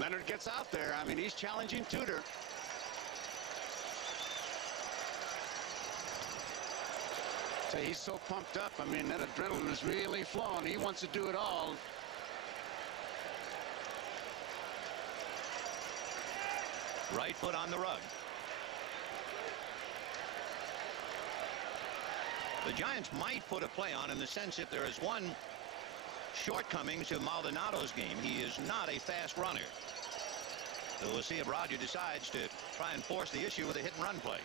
Leonard gets out there. I mean, he's challenging Tudor. So he's so pumped up. I mean, that adrenaline is really flowing. He wants to do it all. Right foot on the rug. The Giants might put a play on in the sense if there is one shortcoming to Maldonado's game, he is not a fast runner. So we'll see if Roger decides to try and force the issue with a hit and run play.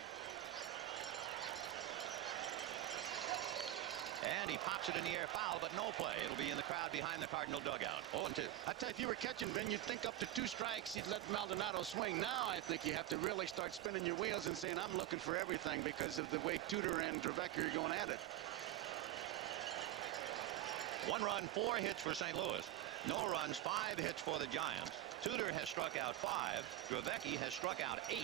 And he pops it in the air, foul, but no play. It'll be in the crowd behind the Cardinal dugout. 0-2. I tell you, if you were catching, Ben, you'd think up to 2 strikes, you'd let Maldonado swing. Now I think you have to really start spinning your wheels and saying, I'm looking for everything because of the way Tudor and Dravecker are going at it. 1 run, 4 hits for St. Louis. No runs, 5 hits for the Giants. Tudor has struck out 5. Dravecky has struck out 8.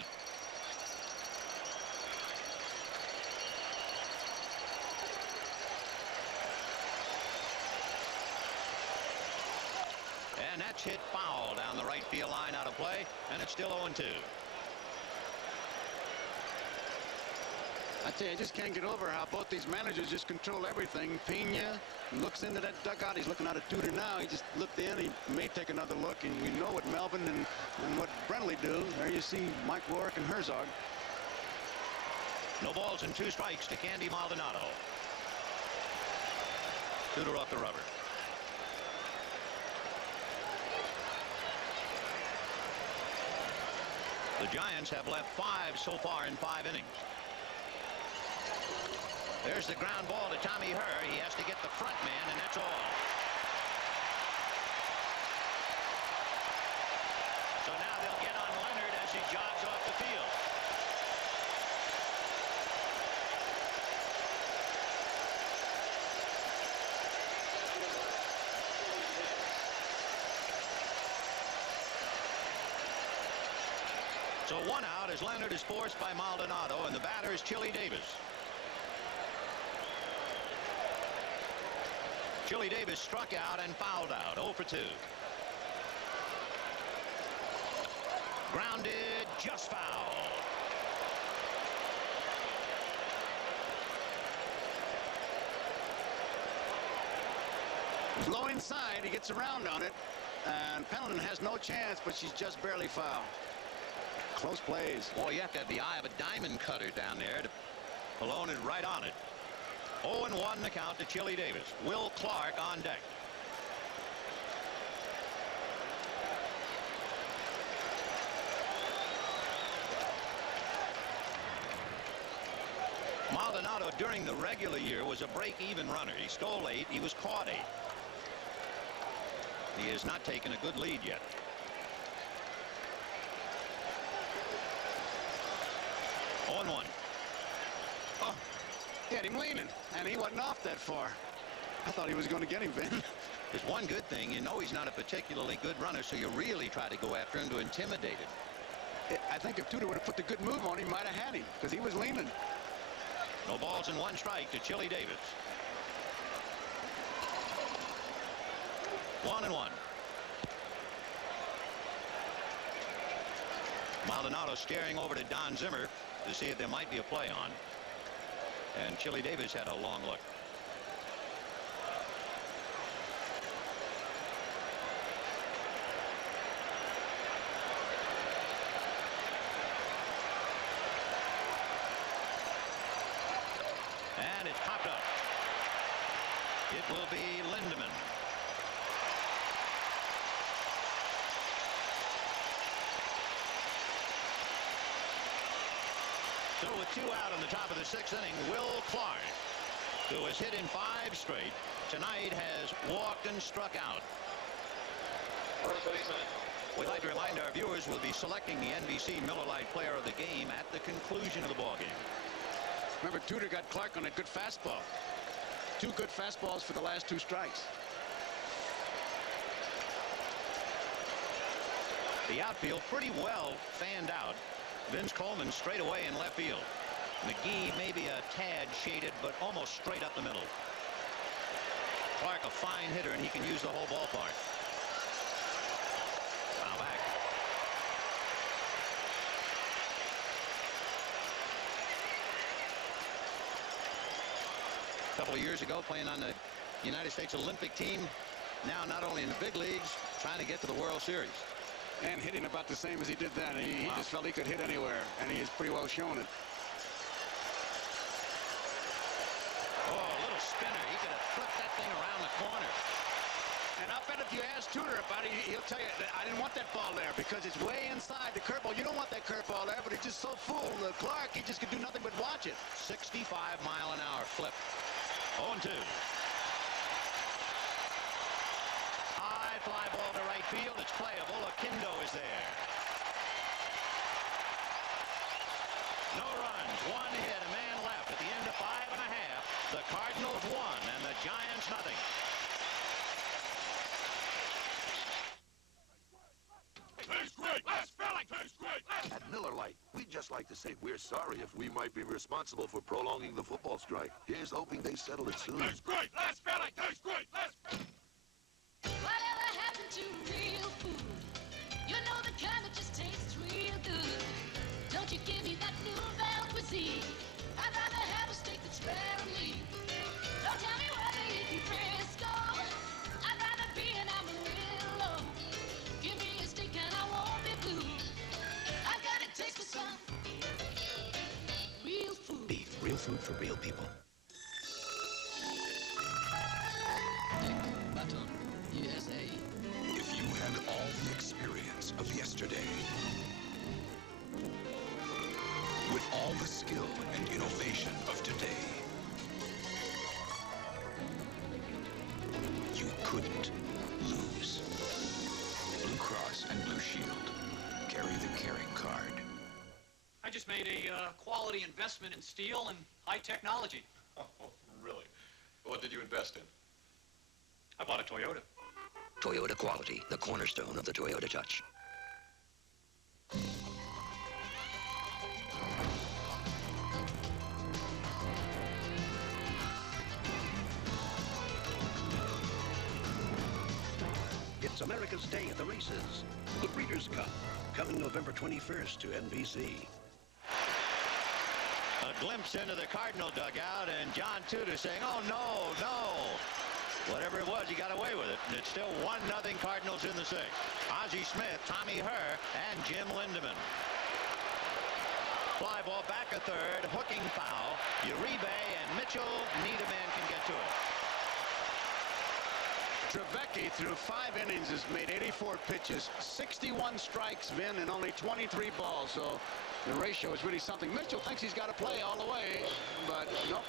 And that's hit foul down the right field line, out of play, and it's still 0-2. I tell you, I just can't get over how both these managers just control everything. Pena looks into that dugout. He's looking out at Tudor now. He just looked in. He may take another look, and we know what Melvin and what Brentley do. There you see Mike Rourke and Herzog. No balls and 2 strikes to Candy Maldonado. Tudor off the rubber. The Giants have left 5 so far in 5 innings. There's the ground ball to Tommy Herr. He has to get the front man, and that's all. So now they'll get on Leonard as he jogs off the field. So 1 out as Leonard is forced by Maldonado, and the batter is Chili Davis. Chili Davis struck out and fouled out. 0 for 2. Grounded, just foul. It's low inside. He gets around on it, and Pendleton has no chance, but she's just barely foul. Close plays. Boy, you have to have the eye of a diamond cutter down there to balloon it right on it. 0-1 the count to Chili Davis. Will Clark on deck. Maldonado during the regular year was a break-even runner. He stole 8. He was caught 8. He has not taken a good lead yet. 0-1. Oh, he had him leaning, and he wasn't off that far. I thought he was going to get him, Vin. There's one good thing. You know he's not a particularly good runner, so you really try to go after him to intimidate him. I think if Tudor would have put the good move on, he might have had him, because he was leaning. No balls and 1 strike to Chili Davis. 1-1. Maldonado staring over to Don Zimmer to see if there might be a play on. And Chili Davis had a long look. And it's popped up. It will be Lindemann. So with 2 out in the top of the 6th inning, Will Clark, who has hit in 5 straight, tonight has walked and struck out. We'd like to remind our viewers we'll be selecting the NBC Miller Lite Player of the Game at the conclusion of the ballgame. Remember, Tudor got Clark on a good fastball. 2 good fastballs for the last 2 strikes. The outfield pretty well fanned out. Vince Coleman straight away in left field. McGee maybe a tad shaded, but almost straight up the middle. Clark a fine hitter, and he can use the whole ballpark. Foul back. couple of years ago, playing on the United States Olympic team. Now not only in the big leagues, trying to get to the World Series. And hitting about the same as he did then. He just felt he could hit anywhere, and he has pretty well shown it. Oh, a little spinner. He could have flipped that thing around the corner. And I'll bet if you ask Tudor about it, he'll tell you that I didn't want that ball there because it's way inside the curveball. You don't want that curveball there, but it's just so full. Clark, he just could do nothing but watch it. 65-mile-an-hour flip. 0-2. High fly ball to right field. It's playable. Akindo is there. No runs, one hit, a man left. At the end of 5 1/2, the Cardinals won and the Giants nothing. Tastes great! Last filling! Tastes great! At Miller Lite, we'd just like to say we're sorry if we might be responsible for prolonging the football strike. Here's hoping they settle it soon. Tastes great! Last filling! Tastes great! Last... Whatever happened to real food? You know the kind that just tastes real good. Don't you give me that Nouvelle cuisine. I'd rather have a steak that's rare and lean. Don't tell me whether you eat Frisco. I'd rather be an Amarillo. Give me a steak and I won't be blue. I got a taste for some real food. Beef, real food for real people. Baton, USA. If you had all the experience of yesterday, with all the skill and innovation of today, you couldn't lose. Blue Cross and Blue Shield. Carry the caring card. I just made a quality investment in steel and high technology. Oh, really? What did you invest in? I bought a Toyota. Toyota quality, the cornerstone of the Toyota Touch. It's America's Day at the races. The Breeders' Cup, coming November 21st to NBC. A glimpse into the Cardinal dugout, and John Tudor saying, oh, no, no. Whatever it was, he got away with it. And it's still 1-0 Cardinals in the 6th. Ozzie Smith, Tommy Herr, and Jim Lindemann. Fly ball back a third, hooking foul. Uribe and Mitchell, neither man can get to it. Trevecchi, through 5 innings, has made 84 pitches, 61 strikes, Vin, and only 23 balls. So the ratio is really something. Mitchell thinks he's got to play all the way, but nope.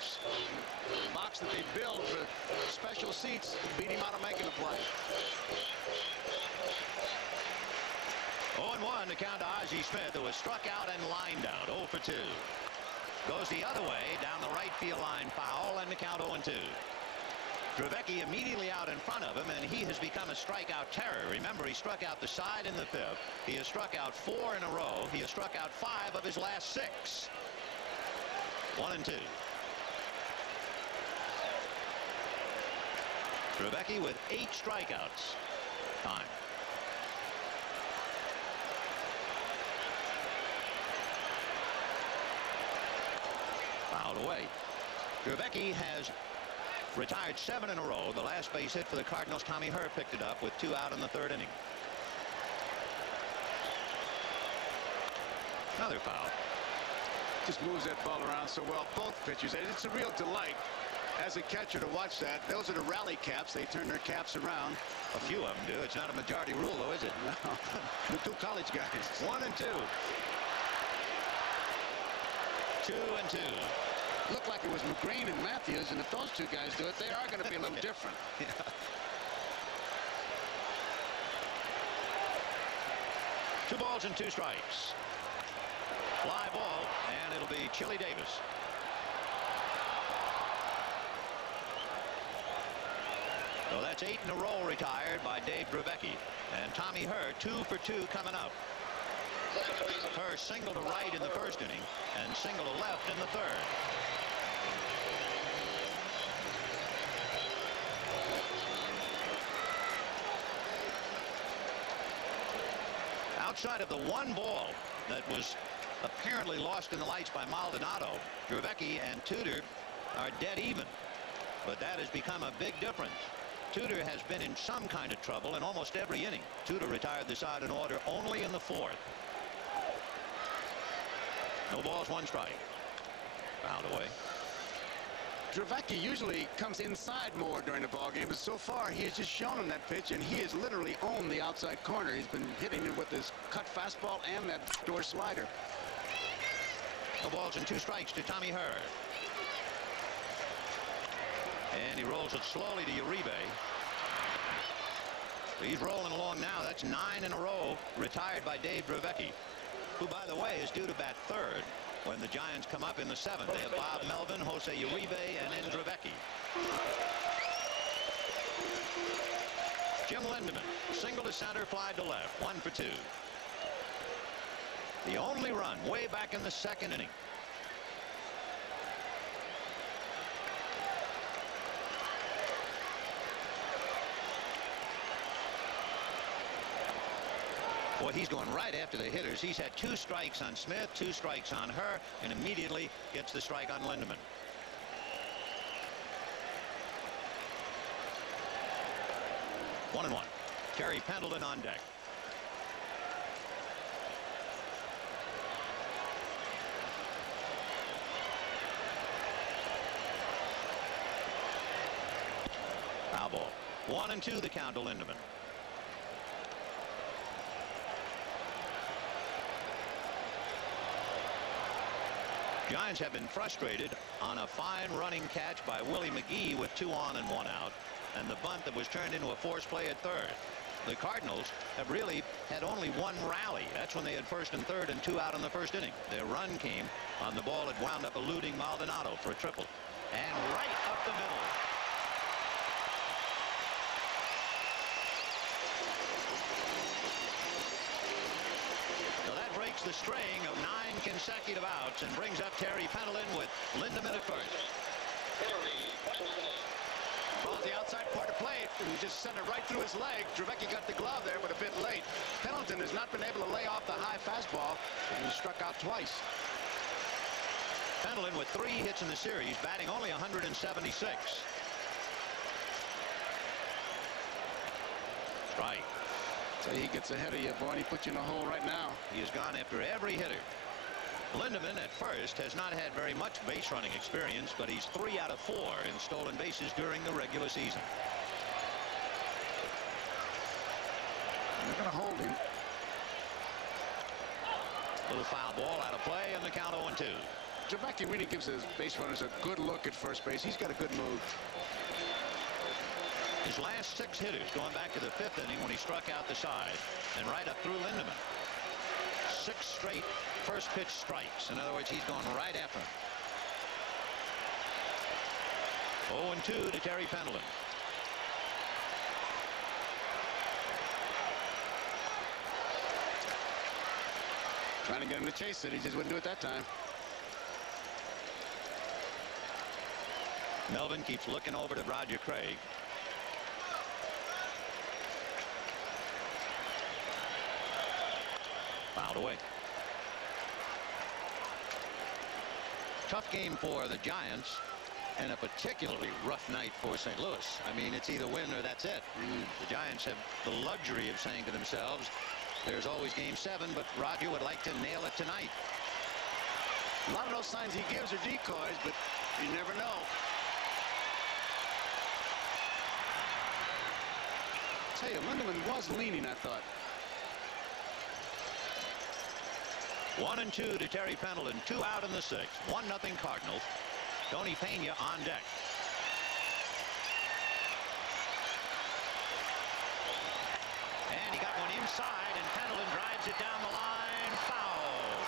The box that they build for special seats beat him out of making the play. 0-1 to count to Ozzie Smith, who was struck out and lined out. 0 for 2. Goes the other way down the right field line, foul, and the count 0-2. Trevecchi immediately out in front of him, and he has become a strikeout terror. Remember, he struck out the side in the 5th. He has struck out 4 in a row. He has struck out 5 of his last 6. 1-2. Trevecchi with 8 strikeouts. Time. Fouled away. Trevecchi has retired 7 in a row. The last base hit for the Cardinals, Tommy Herr, picked it up with 2 out in the 3rd inning. Another foul. Just moves that ball around so well, both pitchers. And it's a real delight as a catcher to watch that. Those are the rally caps. They turn their caps around. A few of them do. It's not a majority rule, though, is it? No. The 2 college guys. 1-2. 2-2. Looked like it was McGreen and Matthews, and if those 2 guys do it, they are going to be a little different. Yeah. 2 balls and 2 strikes. Fly ball, and it'll be Chili Davis. So that's 8 in a row retired by Dave Trevecchi. And Tommy Herr, 2 for 2 coming up. Herr single to right in the 1st inning and single to left in the 3rd. Outside of the 1 ball that was apparently lost in the lights by Maldonado, Trevecchi and Tudor are dead even. but that has become a big difference. Tudor has been in some kind of trouble in almost every inning. Tudor retired the side in order only in the 4th. No balls, 1 strike. Fouled away. Dravecky usually comes inside more during the ball game, but so far he has just shown him that pitch, and he has literally owned the outside corner. He's been hitting it with his cut fastball and that door slider. No balls and 2 strikes to Tommy Herr. And he rolls it slowly to Uribe. He's rolling along now. That's 9 in a row retired by Dave Dravecky, who, by the way, is due to bat 3rd when the Giants come up in the 7th. They have Bob Melvin, Jose Uribe, and then Dravecky. Jim Lindemann, single to center, fly to left, 1 for 2. The only run way back in the 2nd inning. Boy, he's going right after the hitters. He's had 2 strikes on Smith, 2 strikes on Herr, and immediately gets the strike on Lindemann. One and 1. Terry Pendleton on deck. Foul ball. 1 and 2 the count to Lindemann. Giants have been frustrated on a fine running catch by Willie McGee with 2 on and 1 out, and the bunt that was turned into a forced play at 3rd. The Cardinals have really had only 1 rally. That's when they had 1st and 3rd and 2 out in the 1st inning. Their run came on the ball that wound up eluding Maldonado for a triple. And right up the middle. The string of 9 consecutive outs and brings up Terry Pendleton with Lindemann at first. Well, the outside part of plate, and he just sent it right through his leg. Dravecky got the glove there, but a bit late. Pendleton has not been able to lay off the high fastball, and he struck out twice. Pendleton with 3 hits in the series, batting only 176. Strike. So he gets ahead of you, boy, and he puts you in a hole right now. He has gone after every hitter. Lindemann at first has not had very much base running experience, but he's 3 out of 4 in stolen bases during the regular season. And they're going to hold him. Little foul ball out of play, and the count 0-2. Dravecky really gives his base runners a good look at first base. He's got a good move. His last 6 hitters going back to the 5th inning when he struck out the side and right up through Lindemann. 6 straight first pitch strikes. In other words, he's going right after him. 0-2 to Terry Pendleton. Trying to get him to chase it. He just wouldn't do it that time. Melvin keeps looking over to Roger Craig. Fouled away. Tough game for the Giants, and a particularly rough night for St. Louis. I mean, it's either win or that's it. The Giants have the luxury of saying to themselves, there's always game 7, but Roger would like to nail it tonight. A lot of those signs he gives are decoys, but you never know. I'll tell you, Lindemann was leaning, I thought. 1-2 to Terry Pendleton. 2 out in the 6th. 1-0 Cardinals. Tony Pena on deck. And he got one inside, and Pendleton drives it down the line.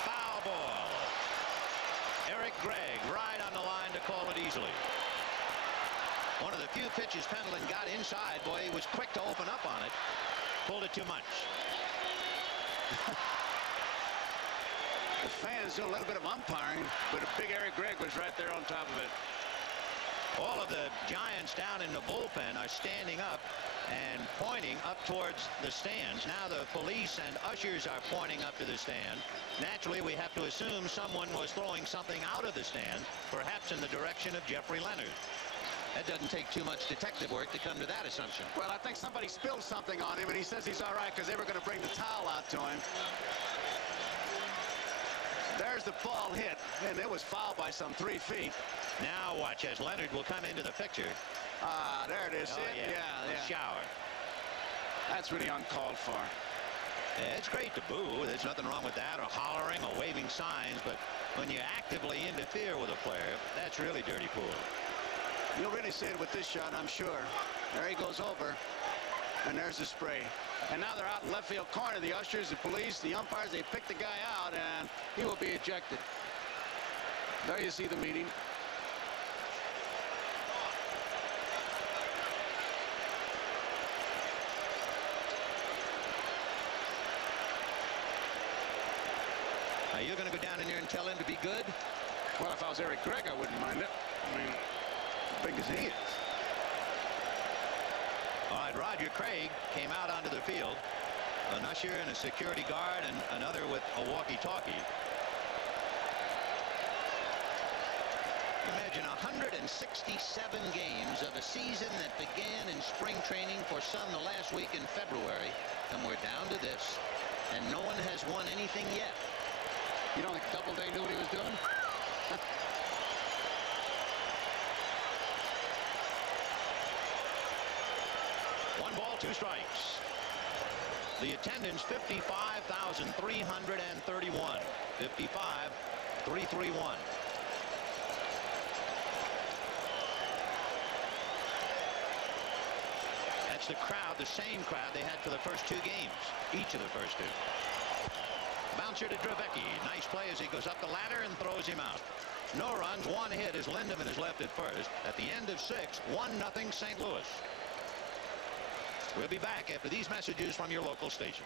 Foul ball. Eric Gregg right on the line to call it easily. One of the few pitches Pendleton got inside. Boy, he was quick to open up on it. Pulled it too much. The fans do a little bit of umpiring, but a big Eric Gregg was right there on top of it. All of the Giants down in the bullpen are standing up and pointing up towards the stands. Now the police and ushers are pointing up to the stand. Naturally, we have to assume someone was throwing something out of the stand, perhaps in the direction of Jeffrey Leonard. That doesn't take too much detective work to come to that assumption. Well, I think somebody spilled something on him, and he says he's all right because they were going to bring the towel out to him. There's the ball hit, and it was fouled by some 3 feet. Now watch as Leonard will come into the picture. Ah, there it is. Oh, yeah. Shower. That's really uncalled for. Yeah, it's great to boo. There's nothing wrong with that, or hollering or waving signs, but when you actively interfere with a player, that's really dirty pool. You'll really see it with this shot, I'm sure. There he goes over, and there's the spray. And now they're out in left field corner. The ushers, the police, the umpires, they pick the guy out, and he will be ejected. There you see the meeting. Are you going to go down in there and tell him to be good? Well, if I was Eric Gregg, I wouldn't mind it. I mean, as big as he is. All right, Roger Craig came out onto the field. An usher and a security guard and another with a walkie-talkie. Imagine 167 games of a season that began in spring training for some the last week in February, and we're down to this, and no one has won anything yet. You don't think Doubleday knew what he was doing? One ball, 2 strikes. The attendance, 55,331. 55,331. That's the crowd, the same crowd they had for the first 2 games, each of the first 2. Bouncer to Drevecki. Nice play as he goes up the ladder and throws him out. No runs, 1 hit as Lindeman is left at first. At the end of 6, 1-0 St. Louis. We'll be back after these messages from your local station.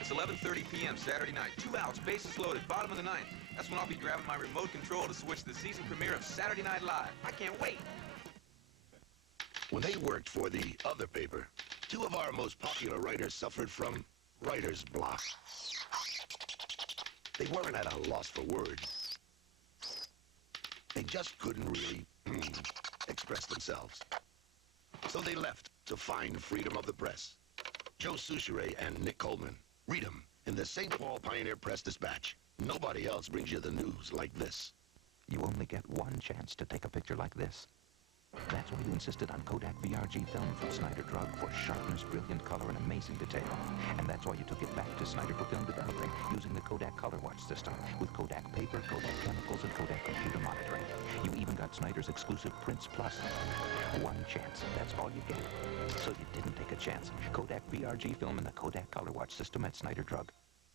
It's 11:30 p.m. Saturday night. 2 outs, bases loaded, bottom of the 9th. That's when I'll be grabbing my remote control to switch the season premiere of Saturday Night Live. I can't wait. When they worked for the other paper, 2 of our most popular writers suffered from writer's block. They weren't at a loss for words. They just couldn't really express themselves. So they left to find freedom of the press. Joe Souchere and Nick Coleman. Read them in the St. Paul Pioneer Press Dispatch. Nobody else brings you the news like this. You only get one chance to take a picture like this. That's why you insisted on Kodak VRG film from Snyder Drug for sharpness, brilliant color, and amazing detail. And that's why you took it back to Snyder for film developing using the Kodak Color Watch system with Kodak paper, Kodak chemicals, and Kodak computer monitoring. You even got Snyder's exclusive Prints Plus. One chance, that's all you get. So you didn't take a chance. Kodak VRG film and the Kodak Color Watch system at Snyder Drug.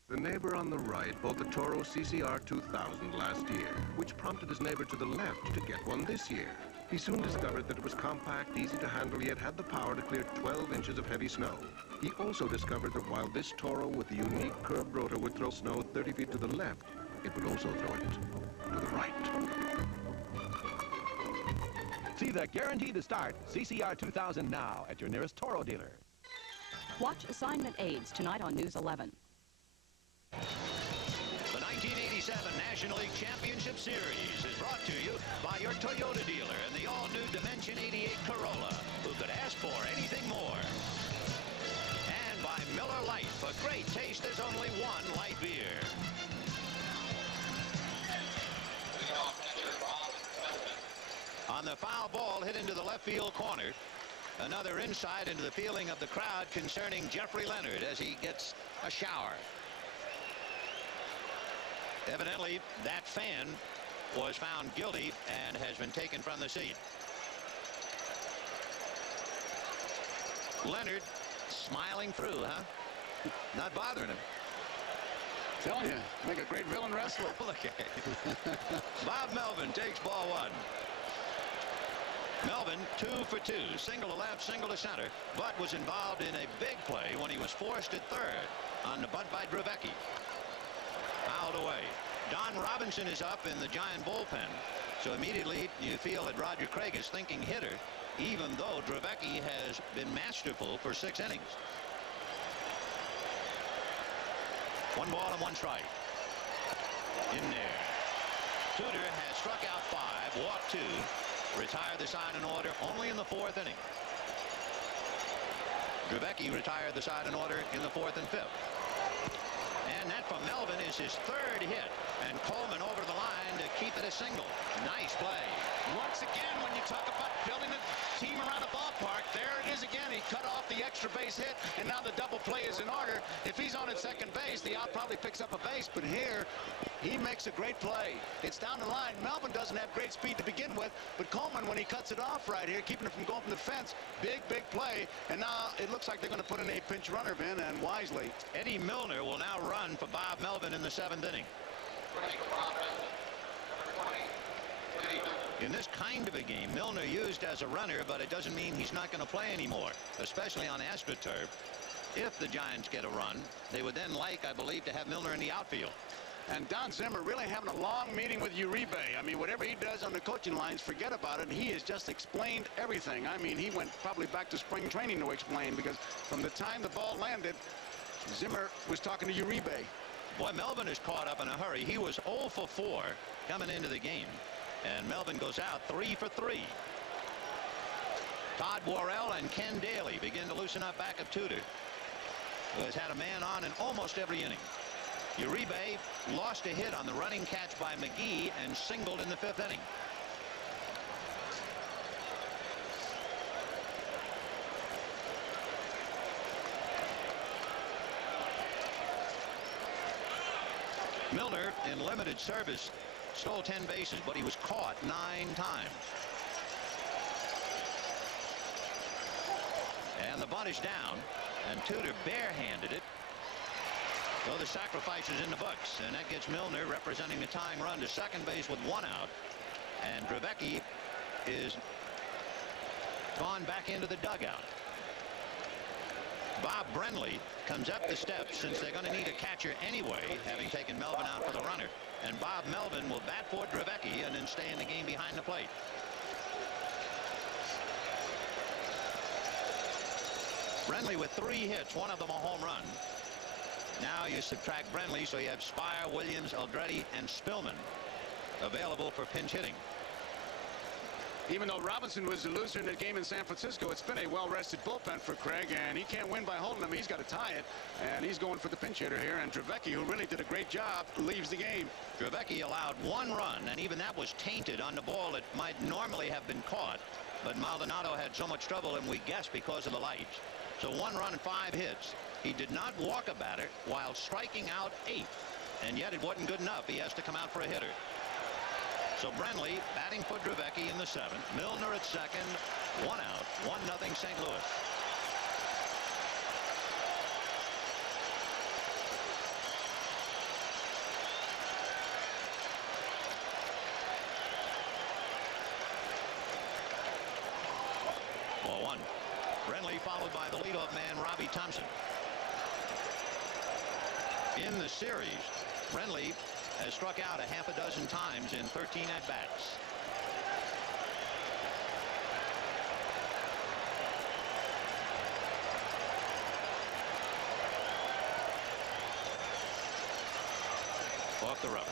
The neighbor on the right bought the Toro CCR 2000 last year, which prompted his neighbor to the left to get one this year. He soon discovered that it was compact, easy to handle, yet had the power to clear 12 inches of heavy snow. He also discovered that while this Toro with the unique curved rotor would throw snow 30 feet to the left, it would also throw it to the right. See the Guaranteed to Start CCR 2000 now at your nearest Toro dealer. Watch Assignment Aids tonight on News 11. The 1987 National League Championship Series is brought to you by your Toyota dealer and the all-new Dimension 88 Corolla. Who could ask for anything more? And by Miller Lite. For great taste, there's only one light beer. On the foul ball hit into the left field corner. Another insight into the feeling of the crowd concerning Jeffrey Leonard as he gets a shower. Evidently, that fan was found guilty and has been taken from the scene. Leonard smiling through, huh? Not bothering him. Telling you, make a great villain wrestler. Look at it. Bob Melvin takes ball 1. Melvin 2 for 2, single to left, single to center, but was involved in a big play when he was forced at third on the bunt by Drevecki. Fouled away. Don Robinson is up in the Giant bullpen. So immediately you feel that Roger Craig is thinking hitter, even though Drevecki has been masterful for 6 innings. 1 ball and 1 strike. In there. Tudor has struck out 5, walked 2, retired the side in order only in the 4th inning. Drevecki retired the side in order in the 4th and 5th. And that from Melvin is his 3rd hit. And Coleman over the line to keep it a single. Nice play. Once again, when you talk about building a team around a ballpark, there it is again. He cut off the extra base hit, and now the double play is in order. If he's on at second base, the out probably picks up a base, but here he makes a great play. It's down the line. Melvin doesn't have great speed to begin with, but Coleman, when he cuts it off right here, keeping it from going from the fence, big play. And now it looks like they're going to put in a pinch runner in, and wisely. Eddie Milner will now run for Bob Melvin in the 7th inning. In this kind of a game, Milner used as a runner, but it doesn't mean he's not going to play anymore, especially on AstroTurf. If the Giants get a run, they would then like, I believe, to have Milner in the outfield. And Don Zimmer really having a long meeting with Uribe. I mean, whatever he does on the coaching lines, forget about it. He has just explained everything. I mean, he went probably back to spring training to explain, because from the time the ball landed, Zimmer was talking to Uribe. Boy, Melvin is caught up in a hurry. He was 0 for 4 coming into the game. And Melvin goes out 3 for 3. Todd Worrell and Ken Daly begin to loosen up back of Tudor, who has had a man on in almost every inning. Uribe lost a hit on the running catch by McGee and singled in the 5th inning. Milner, in limited service, stole 10 bases, but he was caught 9 times. And the bunt is down, and Tudor barehanded it. So the sacrifice is in the books, and that gets Milner representing the tying run to second base with 1 out. And Drevecki is gone back into the dugout. Bob Brenly comes up the steps, since they're going to need a catcher anyway, having taken Melvin out for the runner. And Bob Melvin will bat for Drevecki and then stay in the game behind the plate. Brenly with 3 hits, 1 of them a home run. Now you subtract Brenly, so you have Spire, Williams, Aldretti, and Spillman available for pinch hitting. Even though Robinson was the loser in the game in San Francisco, it's been a well-rested bullpen for Craig, and he can't win by holding him. He's got to tie it, and he's going for the pinch hitter here. And Drevecki, who really did a great job, leaves the game. Drevecki allowed 1 run, and even that was tainted on the ball that might normally have been caught. But Maldonado had so much trouble, and we guess because of the lights. So 1 run and 5 hits. He did not walk a batter while striking out 8, and yet it wasn't good enough. He has to come out for a hitter. So Brenly batting for Drevecki in the 7th. Milner at second. 1 out. 1-0 St. Louis. Ball 1. Brenly followed by the leadoff man Robbie Thompson. In the series, Brenly has struck out a half a dozen times in 13 at-bats. Off the rubber.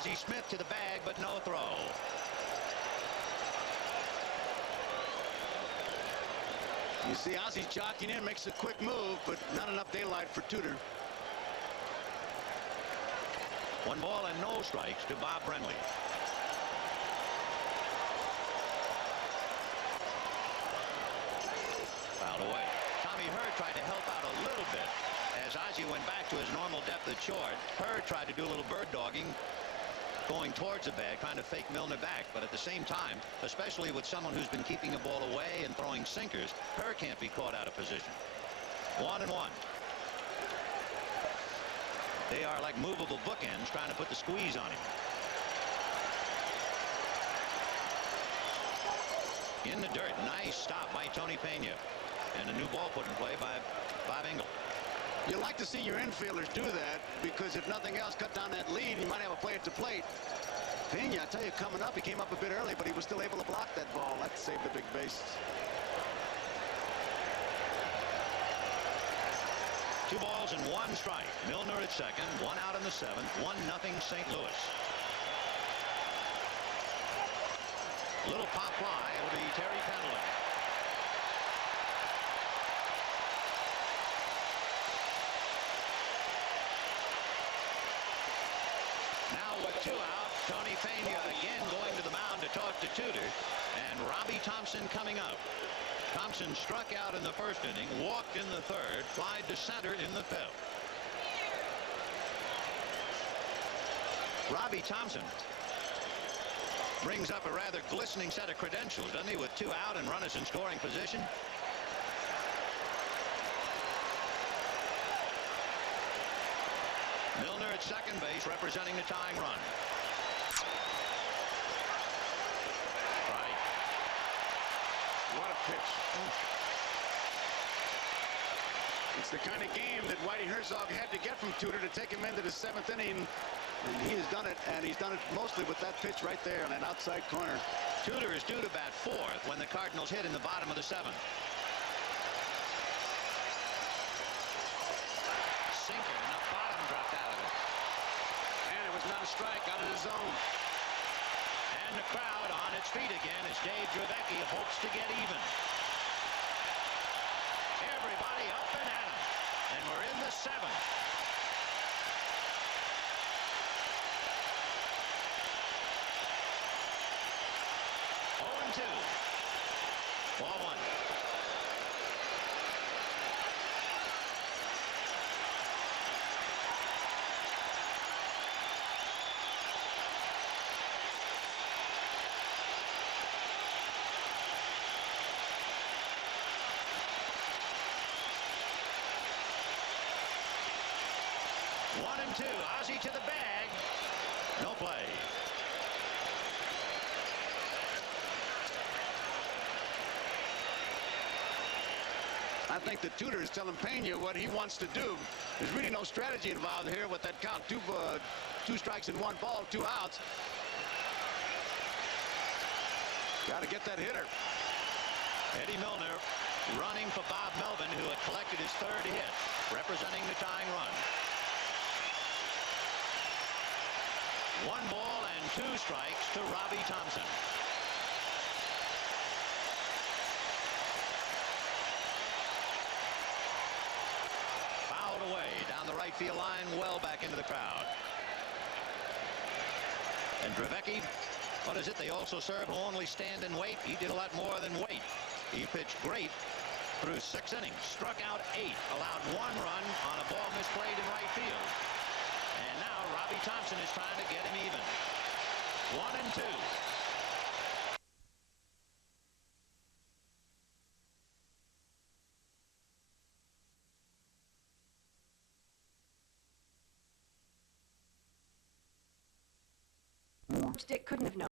Ozzie Smith to the bag, but no throw. You see Ozzie's jockeying in, makes a quick move, but not enough daylight for Tudor. 1 ball and no strikes to Bob Brenly. Fouled away. Tommy Hurd tried to help out a little bit as Ozzie went back to his normal depth of short. Hurd tried to do a little bird dogging, going towards the bag, trying to fake Milner back. But at the same time, especially with someone who's been keeping the ball away and throwing sinkers, Hurd can't be caught out of position. 1-1. They are like movable bookends trying to put the squeeze on him. In the dirt. Nice stop by Tony Pena. And a new ball put in play by Bob Engel. You like to see your infielders do that, because if nothing else, cut down that lead. You might have a play at the plate. Pena, I tell you, coming up, he came up a bit early, but he was still able to block that ball. That saved the big base. 2 balls and 1 strike. Milner at second, 1 out in the 7th, 1-0 St. Louis. Little pop fly. It'll be Terry Pendleton. Now with 2 out, Tony Pena again going to the mound to talk to Tudor, and Robbie Thompson coming up. Thompson struck out in the 1st inning, walked in the 3rd, flied to center in the 5th. Robbie Thompson brings up a rather glistening set of credentials, doesn't he, with 2 out and runners in scoring position. Milner at second base representing the tying run. Right. What a pitch. It's the kind of game that Whitey Herzog had to get from Tudor to take him into the 7th inning. And he has done it, and he's done it mostly with that pitch right there on that outside corner. Tudor is due to bat 4th when the Cardinals hit in the bottom of the 7th. Sinker in the bottom, dropped out of it. And it was not a strike, out of the zone. And the crowd on its feet again as Dave Dravecky hopes to get even. Everybody up and at him. And we're in the 7th. Ball 1. One and 2. Ozzie to the bag. No play. I think that Tudor is telling Pena what he wants to do. There's really no strategy involved here with that count. 2 strikes and 1 ball, 2 outs. Got to get that hitter. Eddie Milner running for Bob Melvin, who had collected his 3rd hit, representing the tying run. 1 ball and 2 strikes to Robbie Thompson. Fouled away down the right field line, well back into the crowd. And Dravecky, what is it? They also serve who only stand and wait. He did a lot more than wait. He pitched great through 6 innings, struck out 8, allowed 1 run on a ball misplayed in right field. And now Robbie Thompson is trying to get him even. 1 and 2. Dick couldn't have known.